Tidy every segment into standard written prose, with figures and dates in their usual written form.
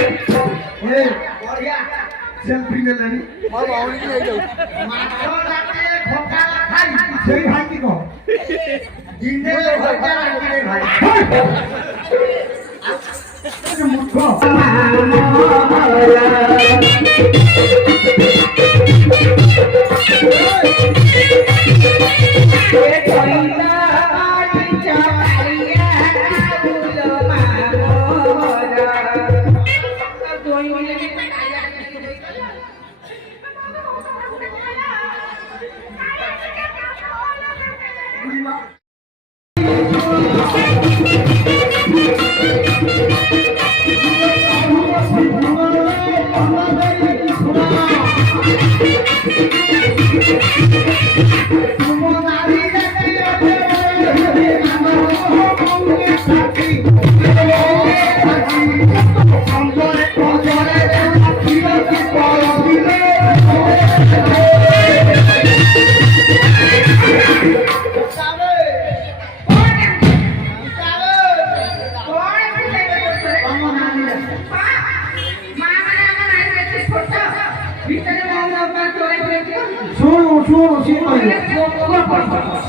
ए बढ़िया सेल्फी ले लेनी और बाउंड की ले जाओ मारो राते खोखा खाई सही भाई की को जिंदे खोखा राते भाई मुझको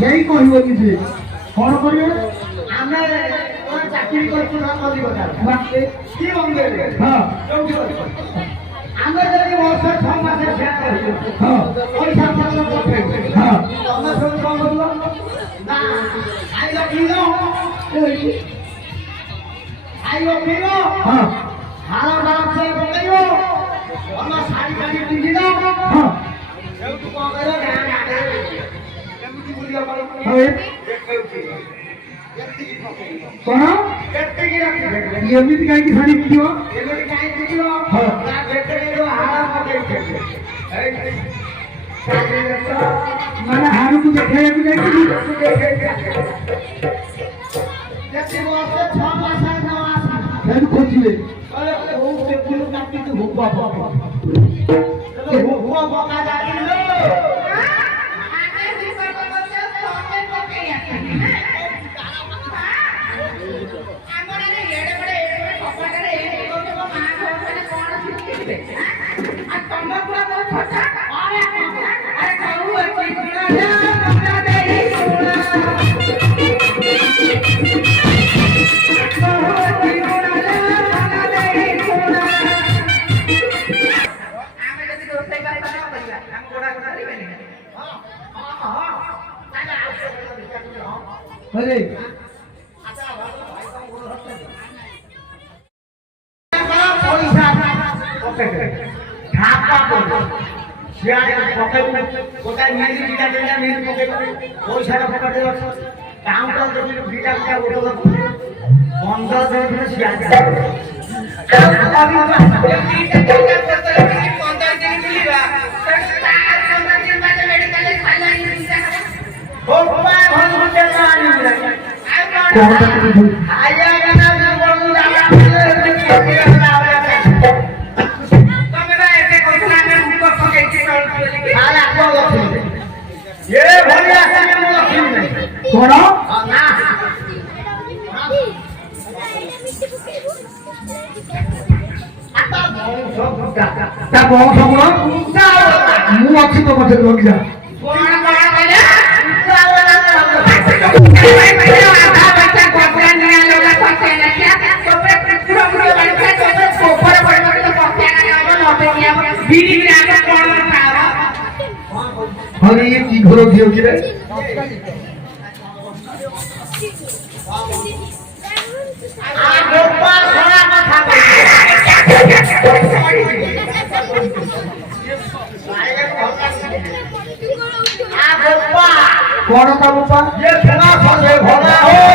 यही कहब कि कौन करिए आम चाकरी कर वर्ष 6 मास पैसा शाढ़ी फाड़ी पिंधि कौन एमती कहीं शाड़ी पिंधो मैंने हारू को देखे खोजिए अरे अरे ये की घोरो दियो कि रे आ गोपा सोना कथा आ गोपा कौन का गोपा ये सोना फसे भोला हो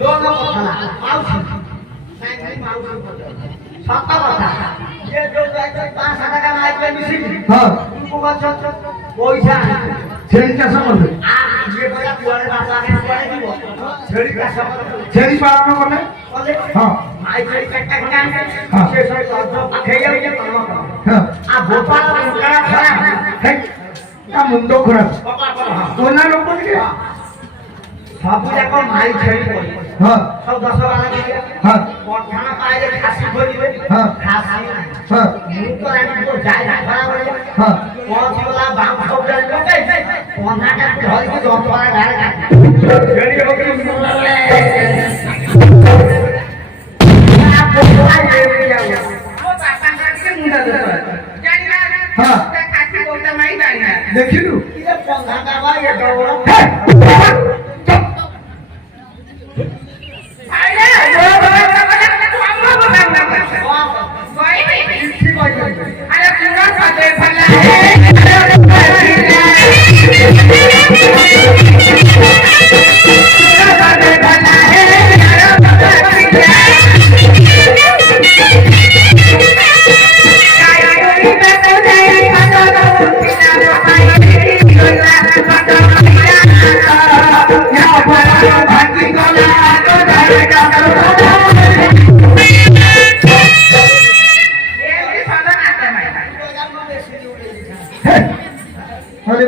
लोग पथला माउसी नहीं माउसी सत्ता बता ये जो जाते 5 টাকা माइक पे मिसी हां उनको बच्चा पैसा छेड़ी का समझ आ ये बड़ा पुआरे बाबा के पुआरे दीबो छेड़ी का समझ छेड़ी पालन करने हां माइक पे कट्टा काम हां से सब पाखे जाए हां आ भोपाल मुकरा खरा है का मुंडो खरा कोना लोग के सब जाक माइक छेड़ी हां सब 10 वाला के हां पठाना पाए खासी खोलिबे हां खासी हां मुंडो रानी को जाय खरा करे हां कौन वाला बाप सब जाय कोना का घर के 10 वाला घर का छेड़ी हो गई देखिलु ये पंखा का बा ये डोरा अरे पूरा खाते फला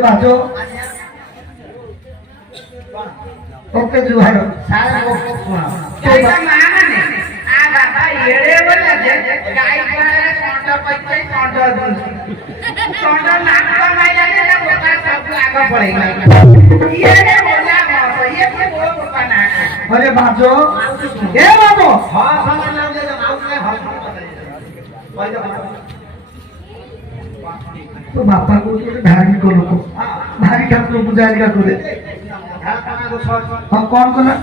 बाजो ओके जुहार सारा को सुना तो माना ने आ बाबा येड़े बोला जे गाय करे कांटा पइते कांटा दूं कांटा नाक पर नहीं जाने तो बोका सब आगे पड़ेगा येड़े बोला बस ये के वो बोका ना अरे बाजो ए बाबू हां समझ लो जे माउस ने हल तो बापा को भारी को लोग भारी ठाकुर पुजारी का करे हम कौन कोना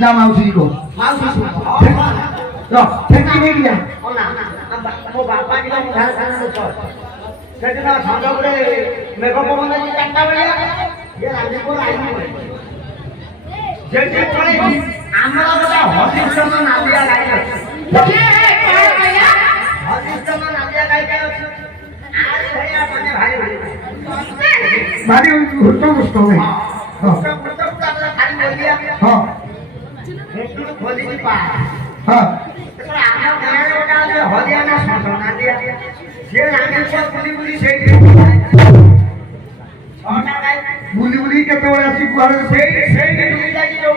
जा माउसी को लो फेंकी नहीं दिया वो बापा की घर खाना को छोड़ सेजना संजा करे मेको को बंदा जी टंका बड़े ये राजी को आई जे जे पड़े हमरा बता हरिश्चंद्र नालिया गाय ये है क्या भैया हरिश्चंद्र नालिया गाय के भारी हुट्टो गुस्तो में हां हुट्टो का खाली बोल दिया हां हेतु खोली दी पा हां तो आना गाने बता दे हो दिया ना सोना दिया ये आगे से बुली से छोटा गाय बुली के तो ऐसी कुआर से डूब जाएगी लोग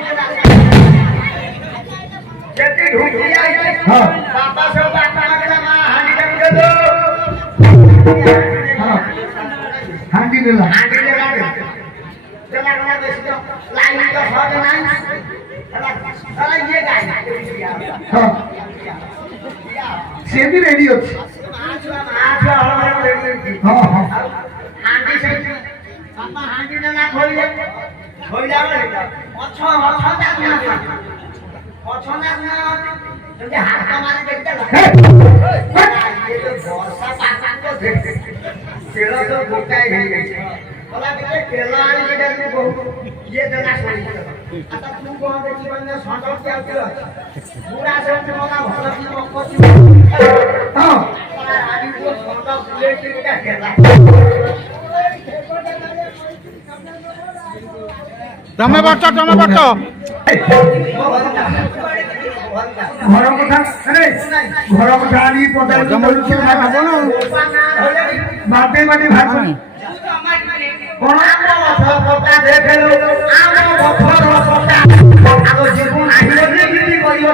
जल्दी ढूंढ लिया हां पापा से बात करना मां हांडी कर दो हांडी ले ला चला ना बेसियो लाइन का हॉल ना चला ये गाय हां से भी रेडी हो हां हां हांडी से पापा हांडी ना खोल ले अच्छा अच्छा जाना अच्छा ना तुझे हाथ का मार के चला ये तो वर्षा पापा को देख केला तो गोटाई गई बोला बेटे केला आने के लिए बहुत ये देना सही आता तू कौन के जीवन में संकट क्या होता पूरा से बोला भला की मक्को हां आदि को संकट प्लेट का केला टमे बट्टा घर कथा अरे घर कथा आनी पता जमलुछि ना खाबो ना बाते बाते भात कोन पता देखलो आम पथर पता आगो जीवन आइलो जे किछि करियो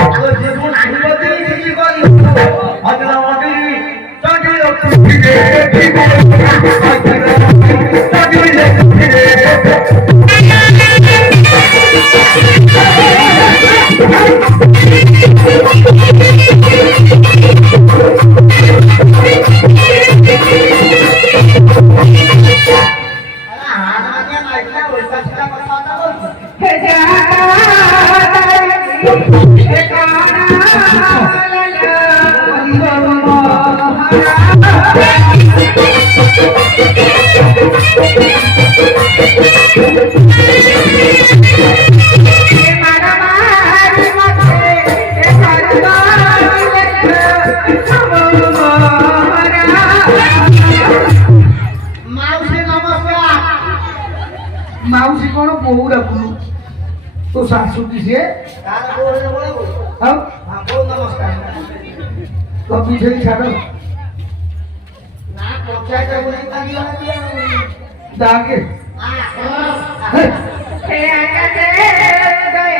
आगो जीवन आइलो जे किछि करियो अगला अगली चढ़ियो फिरे फिरे Mana ନମସ୍କାର। ମାଉସୀ କଣ ବୋଉ ଡାକୁନୁ ତୋ ଶାଶୁ କି ସିଏ କାହାର ବୋଉ ହେଲେ ବୋଉ ବୋଉ। ଆଉ ହଁ ବୋଉ ନମସ୍କାର। କବି ସେଇ ଛାଡ ନା ପଞ୍ଚାୟତ ବୁଲି କାନ୍ଦିଲା ଡାକେ ହେ ଆକାଶେ ଗଏ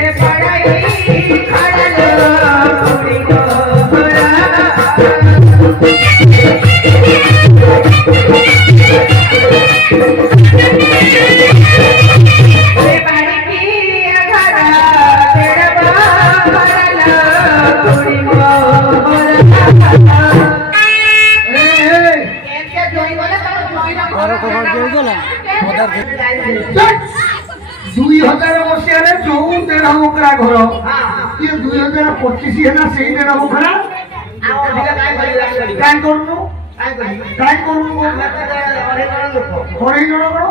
ଏ ପଡ଼ାଇ ଖଡ଼ଲ ଉଡ଼ି ଗୋରା। ए बाड़ी की घर तेरा खड़ल उड़ी गोरा। के जोई बोले तो जोई ना और को जोई देला मदर 2000 ମସିହାରେ ଯୋଉ ଦେଢ଼ ବଖରା ଘର ଇଏ 2025 ହେଲା ସେଇ ଦେଢ଼ ବଖରା। କାଇଁ କରୁନୁ ଅଢ଼େଇ ଜଣ କଣ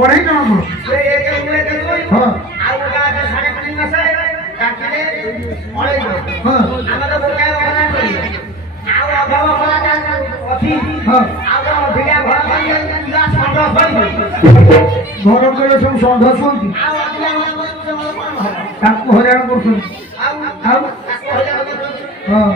ଅଢ଼େଇ ଜଣ କଣ ହଁ ଘର କଲେ ସବୁ ଷଣ୍ଢ ଶୁଅନ୍ତି ତାକୁ ହଇରାଣ କରୁଛନ୍ତି ଆଉ ହଁ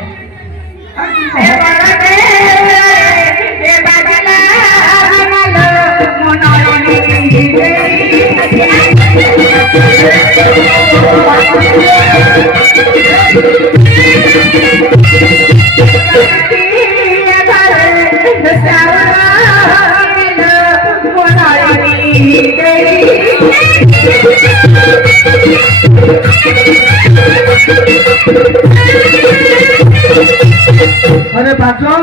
अरे बाजो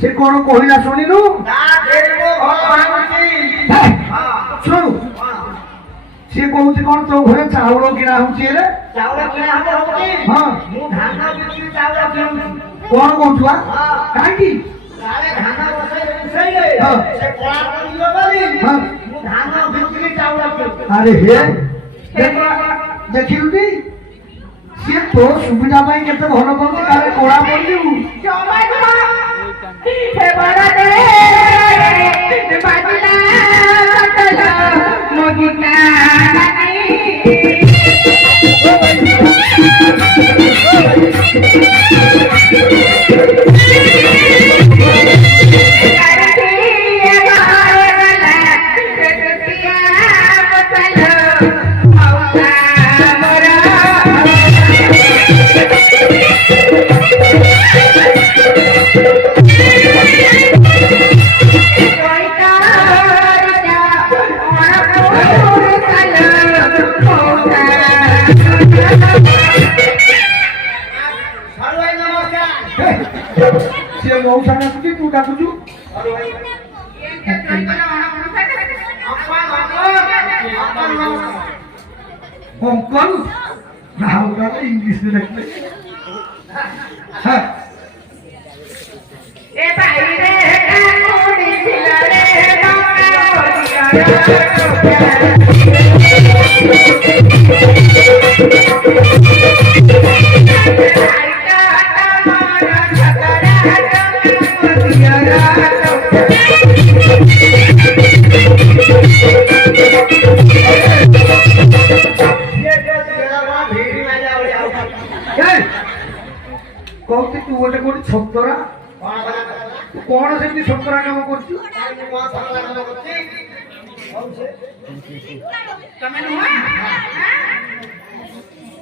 से कौन कहला शुणिलु शुणु सी कहूँ कौन तो घरे चाउल किना हूँ हाँ कौन कहूँ कहीं अरे हे देखिलु टी सी तो सुविधा पाई केते भल करते काले कोड़ा पड़लु हे बड़ा दे बाजला कटला मोगिना से मौसा डाकुची तू डाकुचु अंकल नाउरा इंग्लिश में रखते हां ए भाई रे काकुड़ी छिलरे डोका कहते तू गोटे कोटी छतरा कौन से छतरा काम कर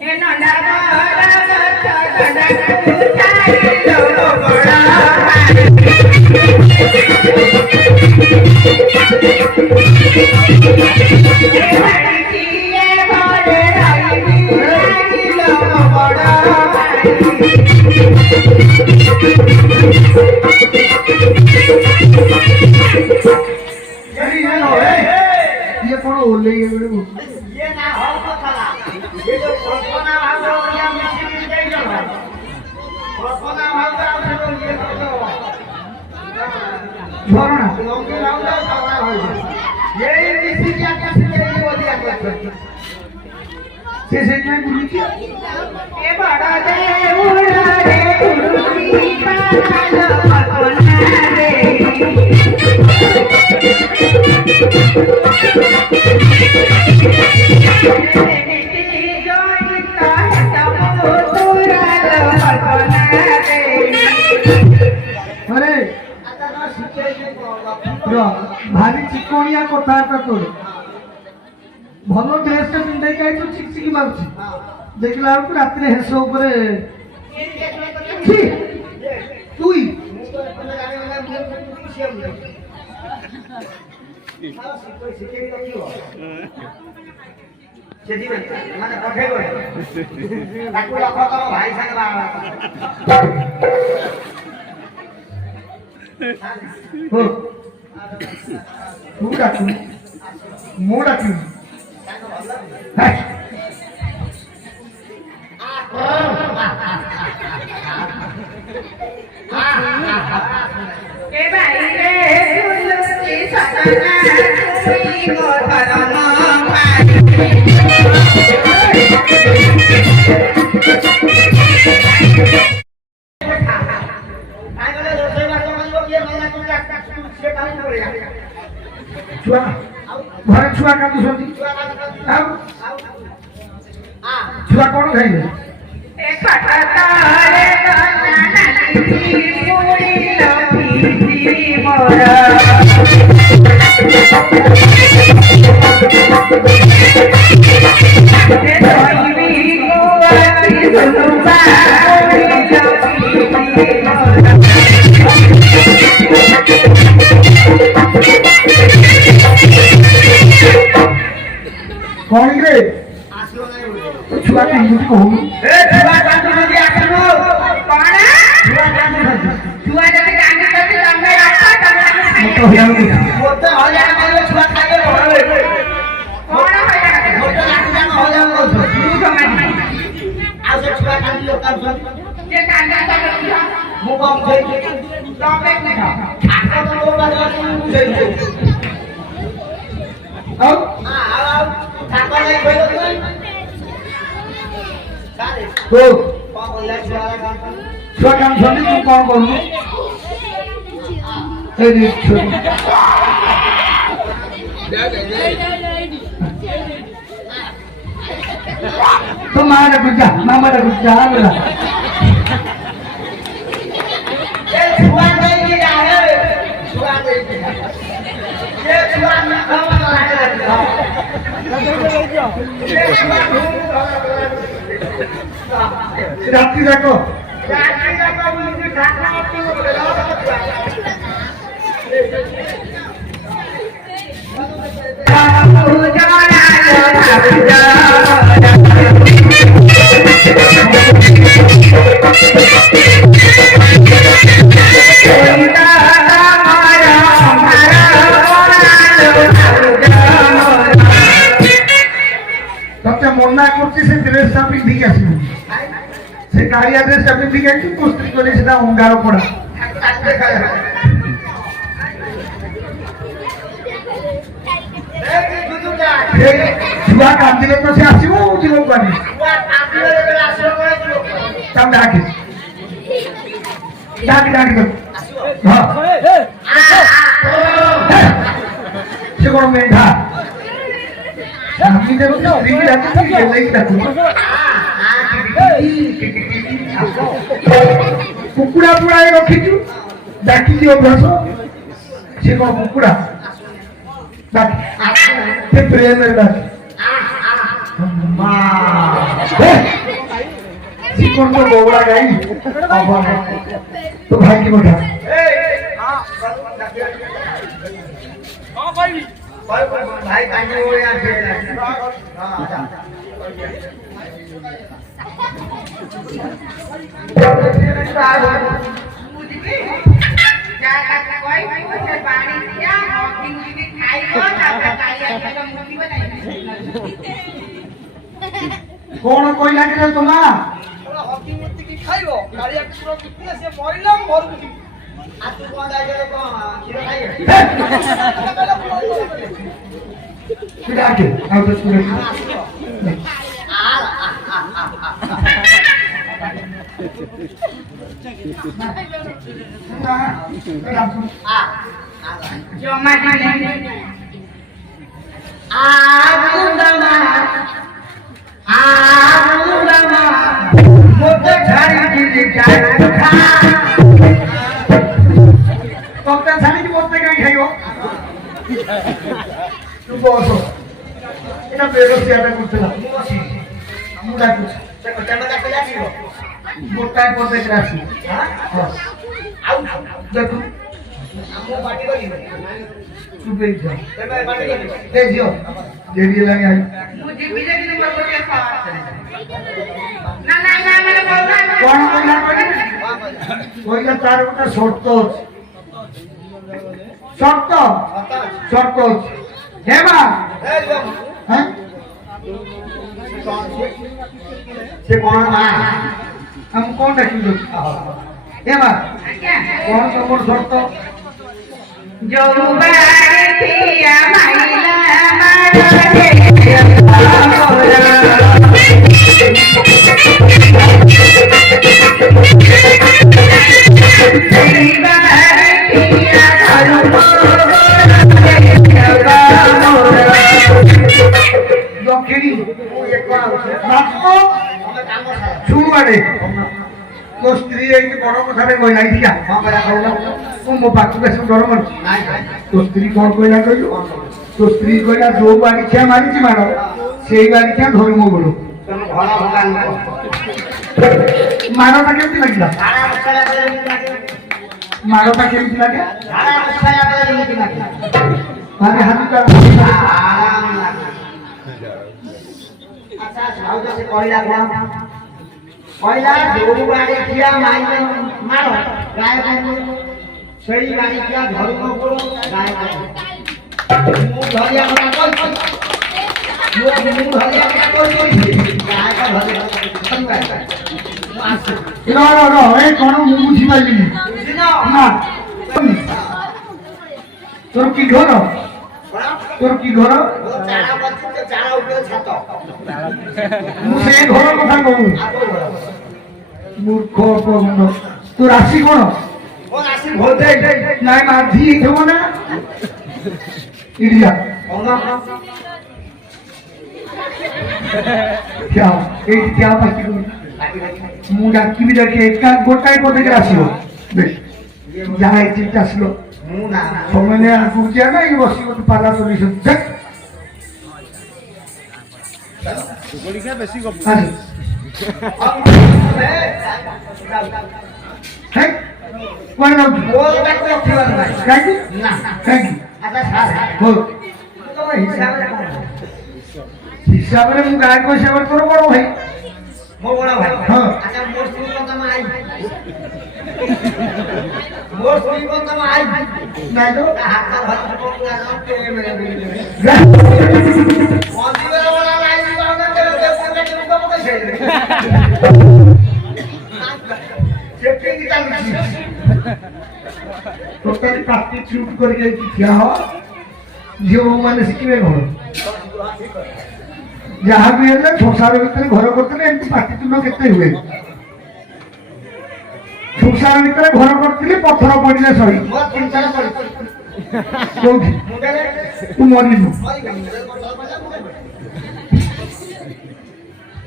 ए नंदा बड़ा बच्चा गड़ा कुचाई लो बड़ा ए बड़ी ये बड़े राई लो बड़ा ये कौन ओले ये ना हो कथा ये जो कल्पना भाव या मिसिन दे जो कल्पना भाव का ये तो झरना लंबी भाव का झरना हो ये मिसिन या कैसे ये बढ़िया करते से में बुली ए बड़ा दे उड़ा रे उड़ी पालो अपना रे अरे भारी चिकोणिया कथबार्ता तोर भल ड्रेस पिंधे आई चिकचिकी मारुची देखला बेलू रात हेस तुई ମୁଁ ଡାକିବି ए भाई रे तुलसी सतना तुई मोधरम ଛୁଆ ଘରେ ଛୁଆ କାନ୍ଦୁଛନ୍ତି ଆଉ ଛୁଆ କଣ ଖାଇବେ ए खटतारे गनानाती पुरी लफी मोरा ए धोइबी गोवाती सुनुबा पुरी लफी मोरा କଣ ରେ ଛୁଆ କାନ୍ଦୁଛି କହୁନୁ कौन छुआ जब कांड करते तंगे रखा तब खाई तो हिया ମୋତେ ହଜାର କହିଲେ ଛୁଆ ଖାଇଲେ ବଡ଼ ହେବେ कौन है ମୋତେ ଲାଗୁଛି ଆମେ ହଜାର କହୁଛୁ तू समझ ଆଉ ସେ ଛୁଆ କାନ୍ଦି ଲୋକ କାନ୍ଦୁଛନ୍ତି जे कांड करते ମୁଁ କଣ କହିବି तो पे नहीं ଠାକ ତ ମୋ ପାଖରେ ମୁଁ ବୁଝେଇଛି ଆଉ ଆଉ ଠାକ ନାହିଁ କହିଲ ତୁମେ ସାରେ ତୋ କଣ କହିଲା ଛୁଆ କାନ୍ଦୁଛନ୍ତି ଛୁଆ କାନ୍ଦୁଛନ୍ତି ତୁ କଣ କରୁଛୁ ଏଇ ଛୁଆ तो माँ डकू जा मामा डकू जा बोला ଏ ଛୁଆ ନେଇକି ଯାଏ ଛୁଆ ନେଇକି ଏ ଛୁଆ ନଖମ ଲାଗେ रात्रि जाक तते मना करछि से ड्रेस टा पिंधि आसी से कारिया ड्रेस टा पिंधि आसी तो स्त्री कोले सेटा अंगार पड़ा छुआ कांदिले तो से आसीबो जीवो पानी तम डाके डाके तो हां से कोन मेंढा আমি যেন স্ত্রী রাখতে গেলেই থাকো কুকুড়া পুড়াই রখিছু ডাকি দিও অভ্যাস সে কোন কুকুড়া ডাক সে প্রেমের ডাক মা সে কোন তো বউড়া গাই তো ভাই কি বটা भाई कांडी हो यार क्या करता कोई उसे पानी दिया और मुर्गी खाई लो तब कालिया के मुर्गी बनाई কোন কইলা কি তোমা हॉकी मूर्ति की खाइबो कालिया कुकुर कितने से मरिला घर बुझी आ तू कोन जाय गेलो कोन खीर खाइए डाके आउ तो सुने ଜମା ନାହିଁ ଆଗୁଣ୍ଡମା ମୋତେ ଛାଡ଼ିକି ଖା ତତେ ଛାଡ଼ିକି ମୋତେ କାହିଁ ଖାଇବ ତୁ ବସ ଏଇଟା ବେରସିଆଟା କରୁଥିଲା ମୁଁ ଡାକୁଛି ସେ କଟାଟା ପିଲା ଯିବ ଗୋଟାଏ ପର୍ଯ୍ୟଟରେ ଆସିବ ଆଉ ଦେଖୁ ମୁଁ ପାଟି କରିବି ତୁ ବେଶ ତେବେ ପାଟି କରିବି ଏ ଝିଅ ଡେରି ହେଲାଣି ଆଇ ମୁଁ ଯିବି ଯେ କିନ୍ତୁ ମୋର ଗୋଟିଏ ଖବର ନା ନା ନା ମାନେ କଣ କହିଲା କହିଲା ତାର ଗୋଟେ ସର୍ତ୍ତ ଅଛି ସର୍ତ୍ତ ସର୍ତ୍ତ ଅଛି ହେ ମା হ্যাঁ ସେ କଣ ମା আমি কোন ডাকিল এ মা ଆଜ୍ଞା কোন তোমার শর্ত ଯୋଉ ବାଡ଼ିଆ ମାଇଲା দক্ষিণী ମୁଁ ଏକ ଆଉଛି বাপু ତମେ କାମ ସାର শুনুয়ারে তো স্ত্রী এই বড় কথারে কইলা ঠিকা କଣ କରିବା କହିଲ ମୋ ପାଖକୁ ଆସିବୁ ଡର ମାରୁଛି ନାଇଁ ନାଇଁ ତୋ ସ୍ତ୍ରୀ କଣ କହିଲା କହିଲୁ ତୋ ସ୍ତ୍ରୀ କହିଲା ଯୋଉ ବାଡ଼ିଖିଆ ମାରିଛି ମାର ସେଇ ବାଡ଼ିଖିଆ ଧରୁ ମୋ ଗୋଡ଼ ତମେ ଘର ଭଙ୍ଗା ଲୋକ ମାରଟା କେମିତି ଲାଗିଲା ଝାଡ଼ା ବସିଲା ବେଳେ ଯେମିତି ଲାଗେ ମାରଟା କେମିତି ଲାଗେ ଝାଡ଼ା ବସିଲା ବେଳେ ଯେମିତି ଲାଗେ ଆରେ ହାତଟା ଆରାମ ଲାଗେ ଆଚ୍ଛା ଭାଉଜ ସେ କହିଲା କଣ କହିଲା ଯୋଉ ବାଡ଼ିଖିଆ ମାଇଲେ ମାର ଗାୟ ସେଇ ବାଡ଼ିଖିଆ ଧରୁ ମୋ ଗୋଡ଼ ଗାୟ ମୁଁ ଧରିଆ କଥା କହିଛି ମୁଁ ଧରିଆ କଥା କହିଛି ଗାୟ ଧରିଆ ମୁଁ ଆସେ ର ଏ କଣ ମୁଁ ବୁଝିପାରିଲିନି ବୁଝିଲ ନା তোর কি ঘর କଣ তোর কি ঘর ଚାରା ପଚି ଚାରା ଉପରେ ଛାତ ମୁଁ ସେ ଘର କଥା କହୁ ମୂର୍ଖ ଅପଗଣ୍ଡ তোর রাশি কোন ମୋ ରାଶି ଭୋଜେ নাই মাঝি ହେଇଥିବ ନା ইডিয়া क्या ଏଇଠି क्या ପାଟି କରୁ ମୁଁ ଡାକିବି ଡାକି ଏକା ଗୋଟାଏ ପଦକେ ଆସିବ ବେଶ ଯାହା ଏଠି ଆସିଲ ମୁଁ ନା ସେମାନେ ଆଗକୁ ଯିବା ନା ଏଇ ବସି ଗୋଟେ ପାଲା ଚଲେଇଛନ୍ତି ବେଶୀ ଗପ ଆରେ ହେଇ କୁଆଡ଼େ ଯାଉଛୁ ମୋର ତାକୁ ରଖିବାର ନାହିଁ କାହିଁକି ନା କାହିଁକି ଆଚ୍ଛା ସାର୍ ହଉ ତମ ହିସାବରେ କଣ ହିସାବରେ ମୁଁ ଗାୟକ ହିସାବରେ ତୋର ବଡ ଭାଇ ମୋ ବଡ଼ ଭାଇ ହଁ। ଆଚ୍ଛା ମୋ ସ୍ତ୍ରୀ କଣ ତମ ଆଇ ମୋ ସ୍ତ୍ରୀ କଣ ତମ ଆଇ ନାଇଁ ତ ତା ହାତ ଧରି ପକୁଆ ମନ୍ଦିର ବଳା ଲାଇନ ପାଉନା ସେଠିକି ଚାଲୁଛି ଟୋଟାଲି ପାଟି ଚୁପ୍ କରିକି ଏଇଠି ଠିଆ ହ ଝିଅ ବୋଉମାନେ ଶିଖିବେ କଣ ଯାହା ବି ହେଲେ ସଂସାର ଭିତରେ ଘର କରିଥିଲେ ଏମିତି ପାଟିଚୁଣ୍ଡ କେତେ ହୁଏ ସଂସାର ଭିତରେ ଘର କରିଥିଲେ ପଥର ପଡ଼ିଲେ ସହି ମୋ ଚିନ୍ତାରେ ପଡିଛି କୋଉଠି ମୁଣ୍ଡରେ ତୁ ମରିବୁ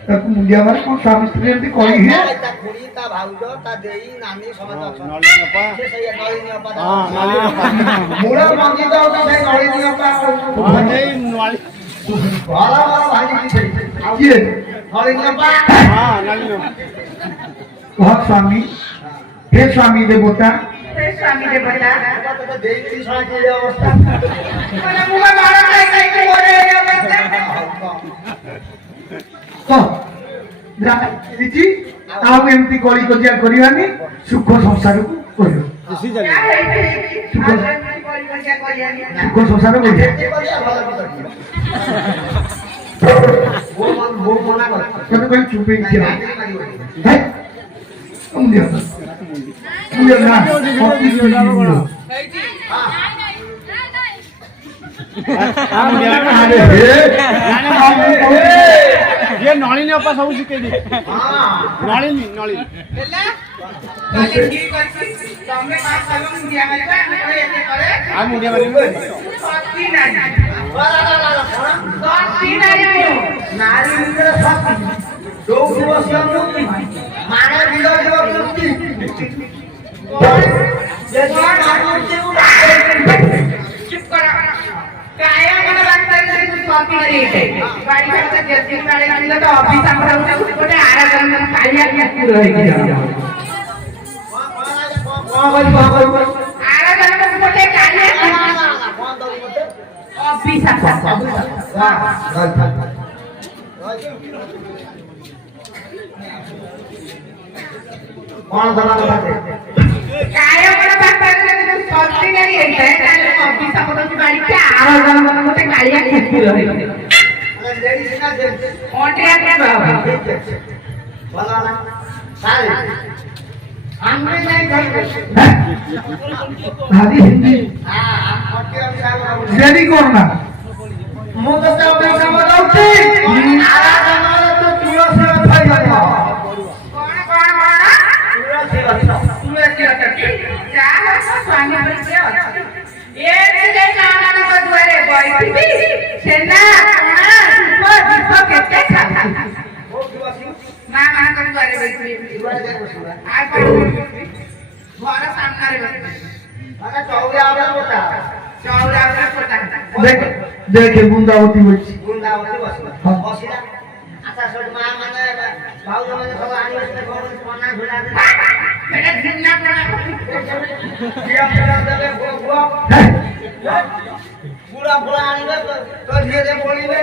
ତାକୁ ମୁଣ୍ଡିଆ ମାରି କଣ ସ୍ୱାମୀ ସ୍ତ୍ରୀ ଏମିତି କହି ହୁଏ ତା ଖୁଡି ତା ଭାଉଜ ତା ଦେଇ ନାନୀ ସମସ୍ତେ ଅଛନ୍ତି ନଳିନୀ ଅପା ସେ ସେଇଆ ନଳିନୀ ଅପା ହଁ ନଳିନୀ ଅପା ମୂଳ ମନ୍ଦିର ତ ସେଇ ନଳିନୀ ଅପା ହଁ ସେଇ ନଳି ଭଲ ଭଲ ଭାଜିକି ସେଇ କିଏ ନଳିନୀ ଅପା ହଁ ନଳିନୀ ଅପା କହ ସ୍ୱାମୀ ହେ ସ୍ୱାମୀ ଦେବତା ସେ ସ୍ୱାମୀ ଦେବତା ତତେ ଦେଇକି ଶୁଣାକି ଏ ଅବସ୍ଥା ମାନେ ମୁଁ ବାଳ ଖାଇ ଖାଇକି ମରେ ଏ ଅବସ୍ଥା କହ ରିଚି ଆଉ ଏମିତି କଳି କଜିଆ କରିବାନି ସୁଖ ସଂସାରକୁ କରିବ ବେଶୀ ଯାହା ଚାଲିବ ହେଇଛି ଆଉ ଏମିତି କରି କରିଆ କରିଆନି ସୁଖ ସଂସାର କରିବ ଯେତେ କରିବା ଭଲ କି କରିବ ବୋଉ ମନା କର ତତେ କହିଲି ଚୁପ୍ ହେଇକି ଠିଆ ହ। ଚାକିରି କରିବନି ହେ ମୁଣ୍ଡିଆ ମୁଣ୍ଡିଆ ନା ଅତି ମୁଣ୍ଡିଆ ଆରେ ହେ ଇଏ ନଳିନୀ ଅପା ସବୁ ଶିଖେଇ ଦିଏ ନଳିନୀ ନଳିନୀ ହେଲା ତାହେଲେ ଠିକ ଅଛି ତମେ କାମ କର ମୁଁ ଦିଆ କରିବା ଆମେ କରେ ଏତେ କରେ આ મુંડિયા મારી সত্যি নাই সত্যি নাই নারী ভিতরে শক্তি যোগ দিবসীয় মুক্তি মানে বিজয় মুক্তি चुप करा काय मला लागतं तू कॉपी रे गाडी करता जर्सी गाडी आणलं तर ऑफिस आमच्या कुठे आराधना काही आली पुढे आहे आराधना कुठे काही ऑफिस कोण झाला काय मला लागतं कॉपी नाही येत आहे ऑफिस आमच्या गाडीच्या आराधना कुठे गाडी आली पुढे आहे भारी हिंदी रेडी करना देखे बूंदावती बच्ची पूरा पूरा आने तो धीरे धीरे बोलिए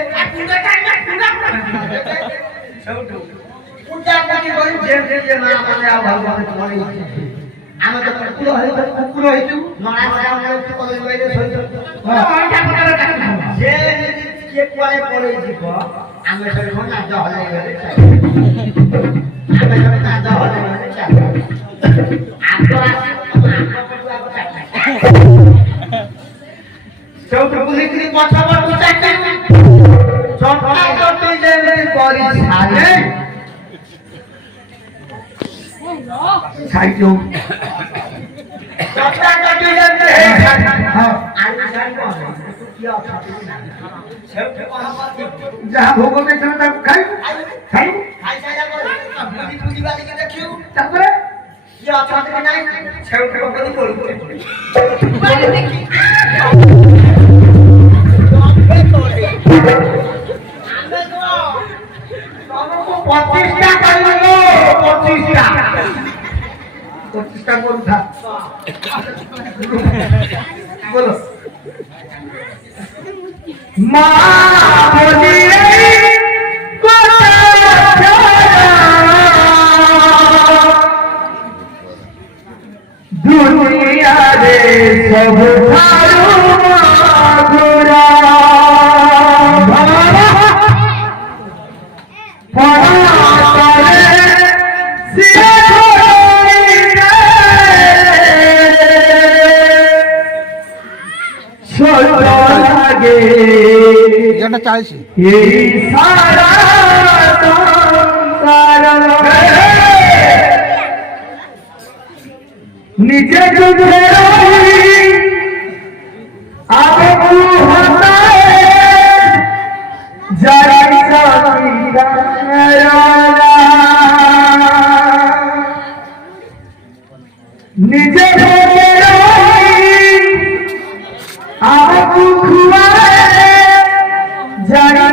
पूजा पूजी करी जे जे ना माने आ भगवान तुम्हारी आमे तो कुकुर है तो कुकुर है तू नया नया नया तो कॉलेज में जे जे कोले पड़े जीव आमे सब हो ना जहले गले आमे सब ना जहले गले आपको चौथ पुलिस की पछवा उठाते चौथा तो तुझे करी साले साइड लो चौथा तो तुझे हां आलू साइड को तू क्या खाते ना चौथ को हम जहां भोगो में चलता खाई खाई खाई साया को पूरी पूरी वाली के देखियो तबरे ये अच्छा तो नहीं चौथ को कभी बोल प्रतिष्ठा कर लो प्रतिष्ठा बोल था बोलो माँ बोलिए दुनिया रे सब এটা 40 নিজে যুদ্ধে আবেগু হতায় যারা নিজে যুদ্ধে আবেগু খুয়ায় যারা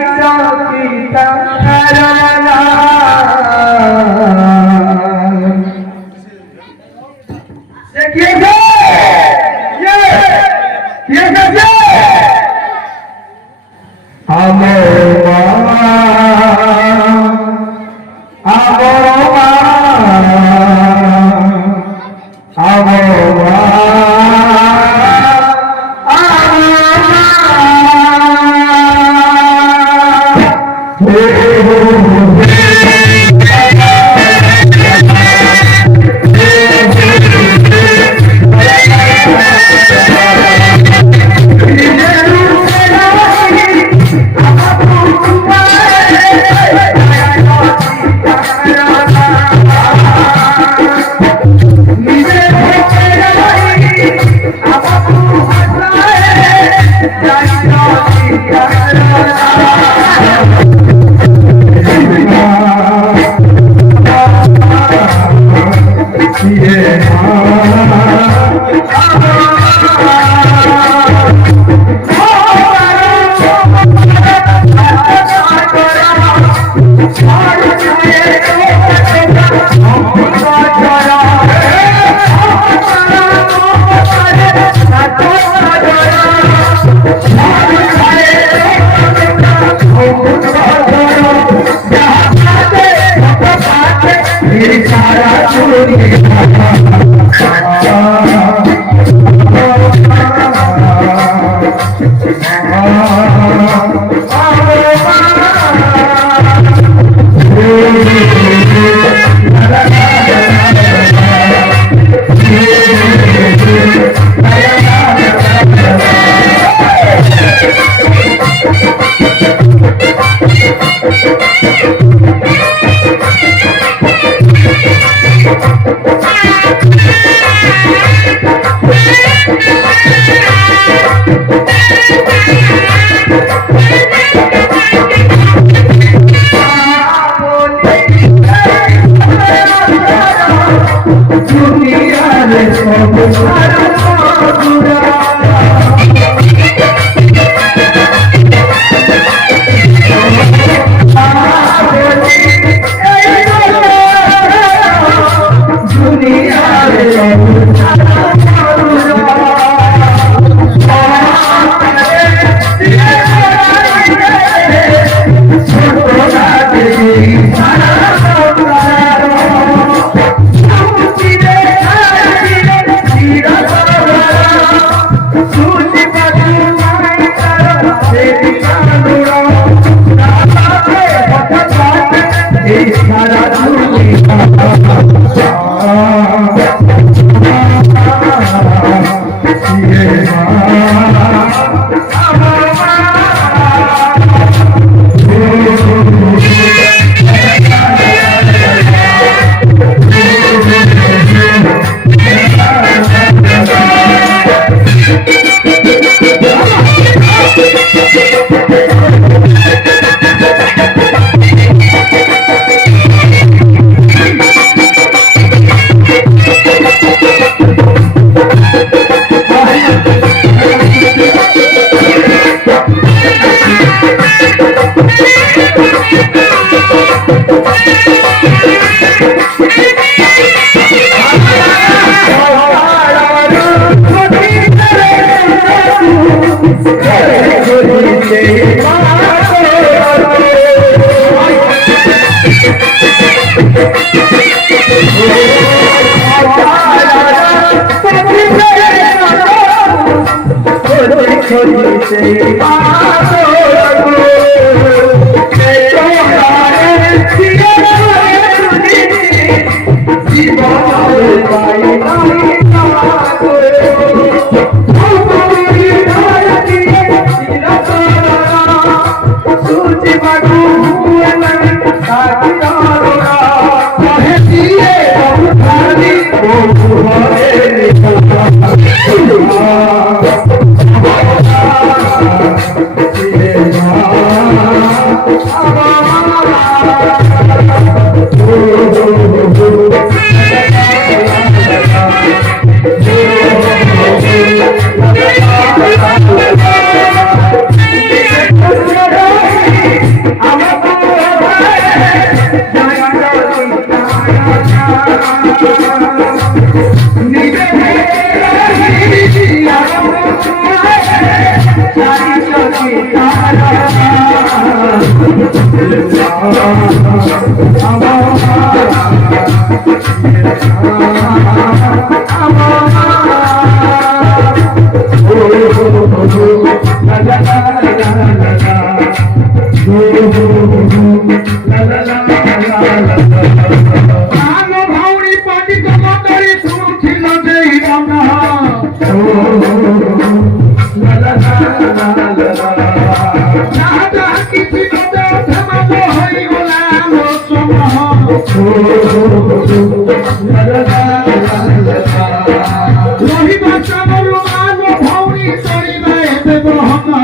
রহিবা চাবর আলো ভাউরি তরিবা এতে বহন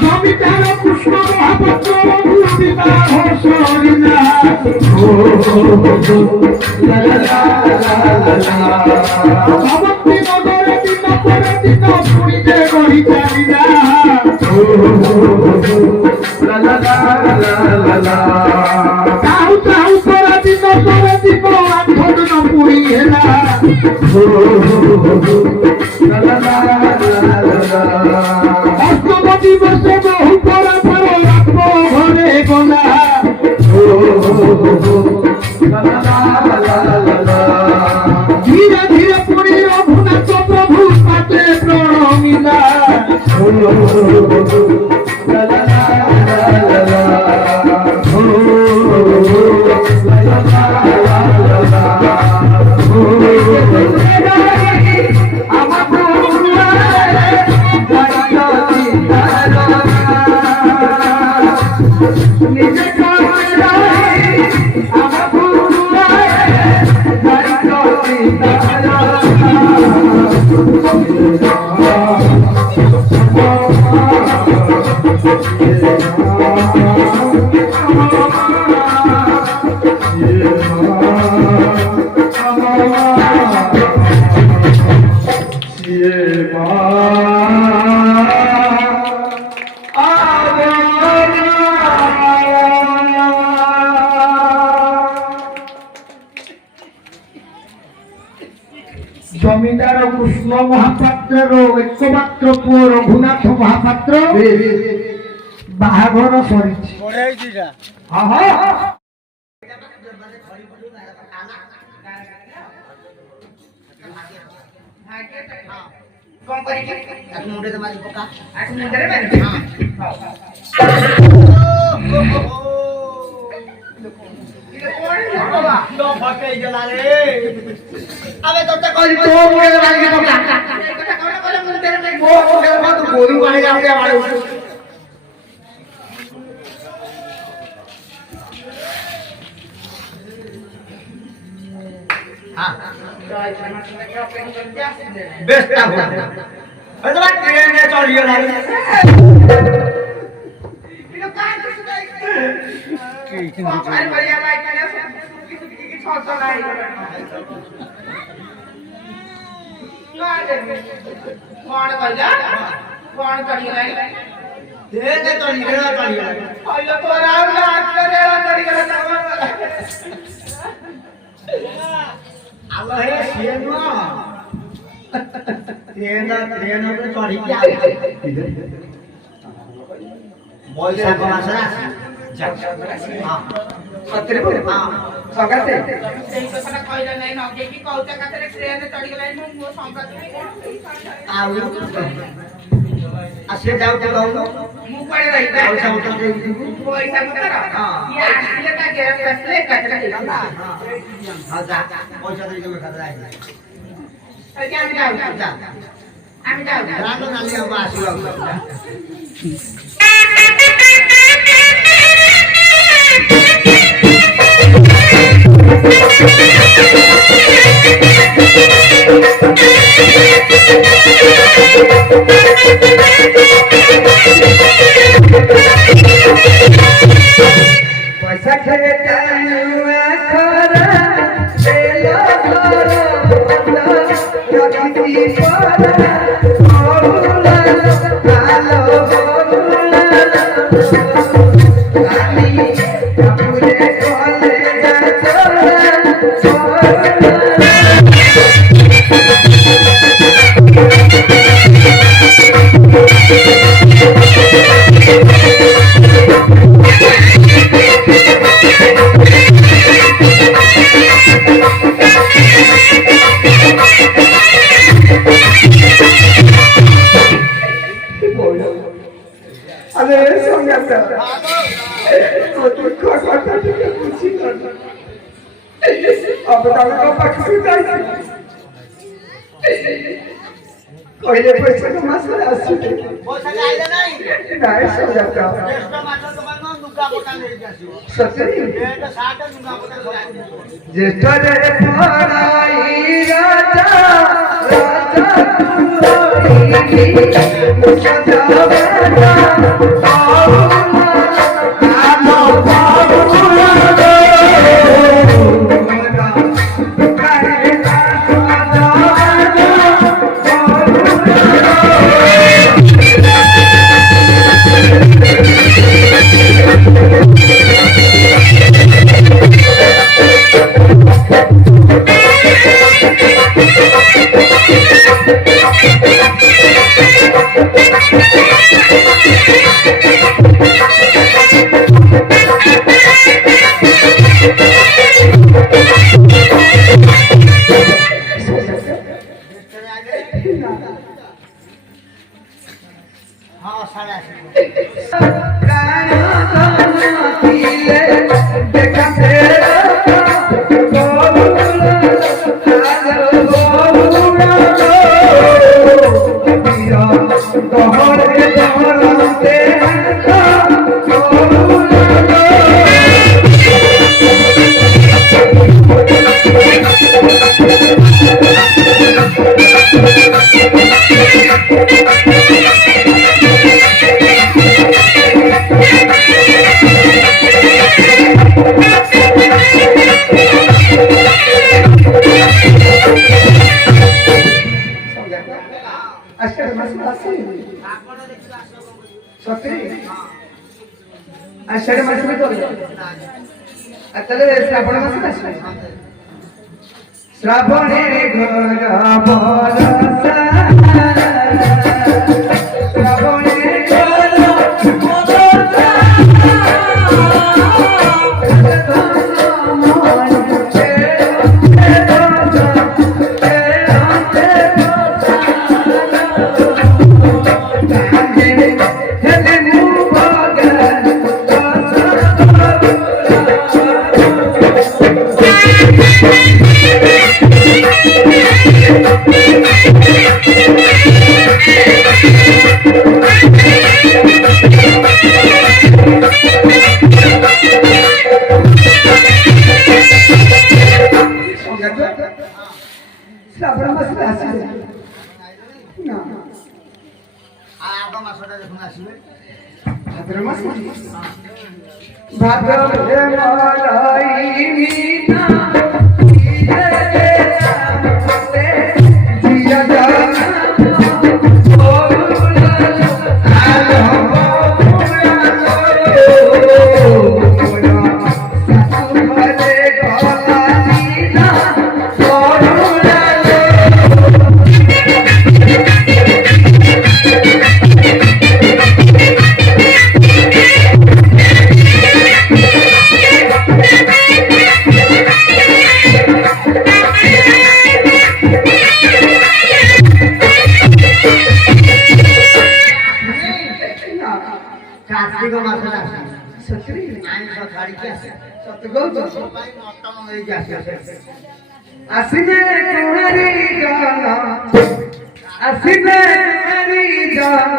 জমিদার কৃষ্ণ মহাপাত্র বিবাহ সরিনা ভবন্তি নগরে দিন পরে দিন শুনিতে কহি চালিনা চাহু চাহু পরে দিন আঠদিন পুরি হেলা অষ্টম দিবসে বহু পরাপর রাত্র ঘরে গলা ধীরে ধীরে পুরী রঘুনাথ প্রভু পাতে প্রণমিলা জমিদার কৃষ্ণ মহাপাত্রের একমাত্র পুଅ রঘুনাথ মহাপাত্র বাহাঘর সরিছে କଣ କରିବି ତାକୁ ମୁଣ୍ଡରେ ମାରି ପକା। ଆକୁ ମୁଣ୍ଡରେ ମାରିବି আবে তোরটা কইলি তো মুড়ে মারি পকা। ও ওকে কত গরু পানি যাবে আমার। হ্যাঁ বেশ তা বল। ওই তো ট্রেনে চড়িয়ে লাগে। ବୈଶାଖ ମାସରେ ଆସିବ। ସତରେ ସଙ୍ଗାତେ ସେଇ କଥା କହିଲା ନାହିଁ ନଗେଇକି କହୁଛ କାତରେ ଟ୍ରେନରେ ଚଢିଗଲାଣି ମୁଁ ସଙ୍ଗାତ ଆଉ ସେ ଯାଉଛି କହୁନ ମୁଁ କୁଆଡେ ରହିବି ପଇସା ପତ୍ର ଦେଇଯିବୁ। ପଇସା ପତ୍ର ଇଏ ଆସିଲେ ତା ଗେରସ୍ତ ଆସିଲେ ଏକାଥରେ ହେଇଗଲା ହଁ ଯା ପଇସା ଦେଇଦେବୁ ଏକାଥରେ ଆଇଲେ। ଆମେ ଯାଉଛୁ ଆମେ ଯାଉଛୁ ରାଗ ନାଲି ହବ ଆସିବ পয়সা খেয়ে জানুয়া খরা এলো খরা রকিতি পরা ওলা আলো ওলা রানী কাপুরে কলে যাতরা আরে সঙ্গাতা তুই কথা থেকে বুঝি না অবদান পাখি যাইছে কইলে পয়সা মাসে আসছে পয়সা আইলে নাই নাই সঙ্গাতা জ্যেষ্ঠ মাস তোমার লুগা পটা নেই আসিব। সত্যি এটা সাটা লুগা পটা জ্যেষ্ঠ পড়াই রাজা রাজা हाँ साढ़े 8 आषाढ मासमध्ये चालू आता श्रावण मासात असतो श्रावणे घर बोलसा श्रावणे घर श्रावण मासରେ ଆସିବେ ନା ଆଗ ମାସଟା ଦେଖୁନ ଆସିବେ ଭାଦ୍ର ମାସ ଭାଦ୍ରରେ ମରାଇ ମିନା ଜିଆ ଜାନା କାର୍ତ୍ତିକ ମାସରେ ଆସିବେ ସତରେ ଆଇଁଷ ଛାଡ଼ିକି ଆସିବେ ସତ କହୁଛ ପାଇଁ ମଟନ ନେଇକି ଆସିବେ ଆସିବେ କୁଆରୀ ଜନ ଆସିବେ କୁଆରୀ ଜନ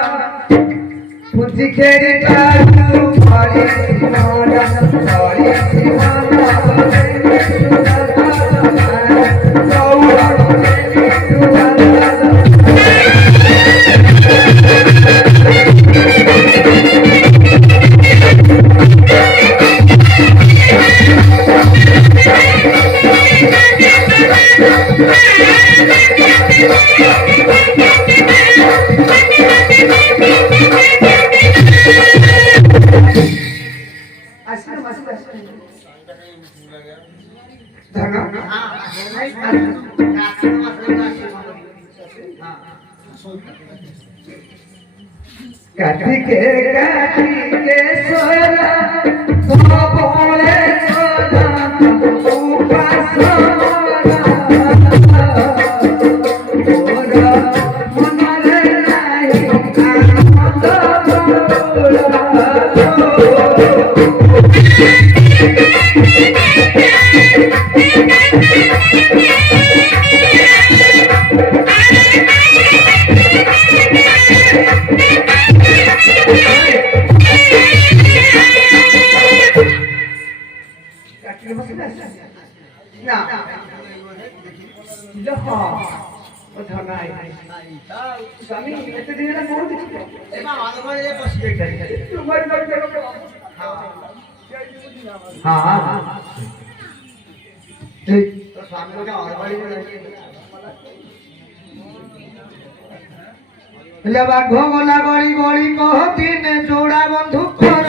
ପୁଜି ଖେଳି ପାରୁ ପରି ମନ ପରି ଆସିଲେ ମାସରେ ଆସିଲେ ଧନ କାର୍ତ୍ତିକ ମାସରେ ଆସିବେ କାଟିକେ କାଟିକେ ସରା ଭବଳେ ସଦା ଉପାସ ମନରେ ନାହିଁ ଆନନ୍ଦ ଧନାଇ ସ୍ୱାମୀ ଏତେ ଦିନ ହେଲା କୋଉଠି ଥିଲ? ଏବା ମାନବରେ ବସି ଯାଇଛନ୍ତି। ତୁମରି କରି ଦେଖ ହଁ ହଁ ଏଇ ତ ସ୍ୱାମୀ ଗୋଟେ ଅଳବାଳି ହେଲେ ବାଘ ଗଲା ଗଳି ଗଳି କହତିନେ ଯୋଡ଼ା ବନ୍ଧୁ କର